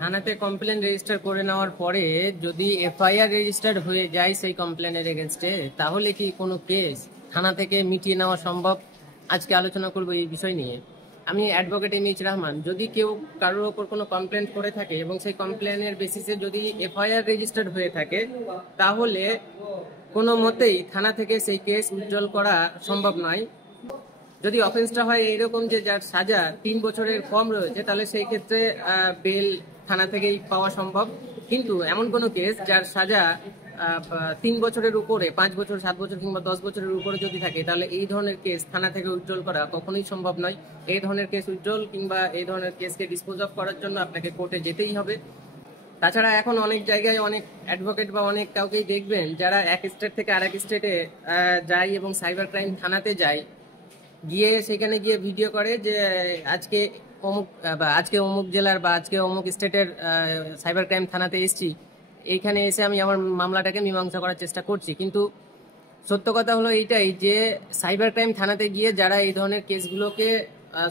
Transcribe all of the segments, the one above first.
থানাতে complain register করে নেওয়ার পরে যদি এফআইআর রেজিস্টার্ড হয়ে যায় সেই কমপ্লেনের এগেনস্টে, তাহলে কি কোনো কেস থানা থেকে মিটিয়ে নেওয়া সম্ভব? আজকে আলোচনা করব এই বিষয় নিয়ে। আমি অ্যাডভোকেট এমএইচ রহমান। যদি কেউ কারোর ওপর কোনো কমপ্লেন করে থাকে এবং সেই কমপ্লেনের বেসিসে যদি এফআইআর রেজিস্টার্ড হয়ে থাকে, তাহলে কোনো মতেই থানা থেকে সেই কেস উজ্জ্বল করা সম্ভব নয়। যদি অফেন্সটা হয় এইরকম যে যার সাজা 3 বছরের কম রয়েছে, তাহলে সেই ক্ষেত্রে বেল থানা থেকেই পাওয়া সম্ভব। কিন্তু এমন কোনো কেস যার সাজা 3 বছরের উপরে, 5 বছর, 7 বছর কিংবা 10 বছরের উপরে যদি থাকে, তাহলে এই ধরনের কেস থানা থেকে উজ্জ্বল করা কখনোই সম্ভব নয়। এই ধরনের কেস উজ্জ্বল কিংবা এই ধরনের কেসকে ডিসপোজ অফ করার জন্য আপনাকে কোর্টে যেতেই হবে। তাছাড়া এখন অনেক জায়গায় অনেক অ্যাডভোকেট বা অনেক কাউকেই দেখবেন যারা এক স্টেট থেকে আরেক স্টেটে যায় এবং সাইবার ক্রাইম থানাতে যায়, গিয়ে সেখানে গিয়ে ভিডিও করে যে আজকে অমুক বা আজকে অমুক জেলার বা আজকে অমুক স্টেটের সাইবার ক্রাইম থানাতে এসেছি, এইখানে এসে আমি আমার মামলাটাকে মীমাংসা করার চেষ্টা করছি। কিন্তু সত্য কথা হলো এইটাই যে সাইবার ক্রাইম থানাতে গিয়ে যারা এই ধরনের কেসগুলোকে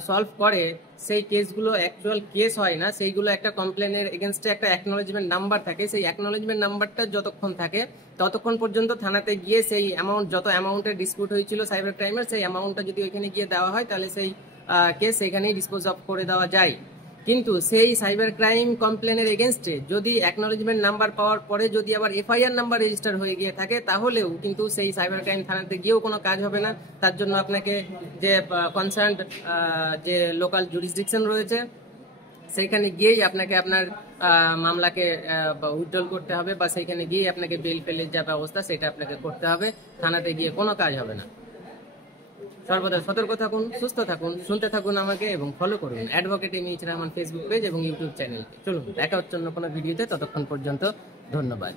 সলভ করে, সেই কেসগুলো অ্যাকচুয়াল কেস হয় না। সেইগুলো একটা কমপ্লেনের এগেনস্টে একটা অ্যাকনোলেজমেন্ট নাম্বার থাকে। সেই অ্যাকনোলেজমেন্ট নাম্বারটা যতক্ষণ থাকে ততক্ষণ পর্যন্ত থানাতে গিয়ে সেই অ্যামাউন্ট, যত অ্যামাউন্টের ডিসপিউট হয়েছিল সাইবার ক্রাইমের, সেই অ্যামাউন্টটা যদি ওইখানে গিয়ে দেওয়া হয়, তাহলে সেই কেস সেখানেই ডিসপোজ অফ করে দেওয়া যায়। কিন্তু সেই সাইবার ক্রাইম কমপ্লেনের এগেনস্টে যদি অ্যাকনোলেজমেন্ট নাম্বার পাওয়ার পরে যদি আবার এফআইআর নাম্বার রেজিস্টার হয়ে গিয়ে থাকে, তাহলেও কিন্তু সেই সাইবার ক্রাইম থানাতে গিয়েও কোনো কাজ হবে না। তার জন্য আপনাকে যে কনসার্নড যে লোকাল জুরিসডিকশন রয়েছে, সেইখানে গিয়েই আপনাকে আপনার মামলাকে উজ্জ্বল করতে হবে, বা সেইখানে গিয়ে আপনাকে বেল ফেলের যা ব্যবস্থা সেটা আপনাকে করতে হবে। থানাতে গিয়ে কোনো কাজ হবে না। সর্বদা সতর্ক থাকুন, সুস্থ থাকুন, শুনতে থাকুন আমাকে এবং ফলো করুন advocate MH Rahman Facebook page এবং ইউটিউব চ্যানেল। চলুন দেখা হচ্ছে অন্য কোনো ভিডিওতে, ততক্ষণ পর্যন্ত ধন্যবাদ।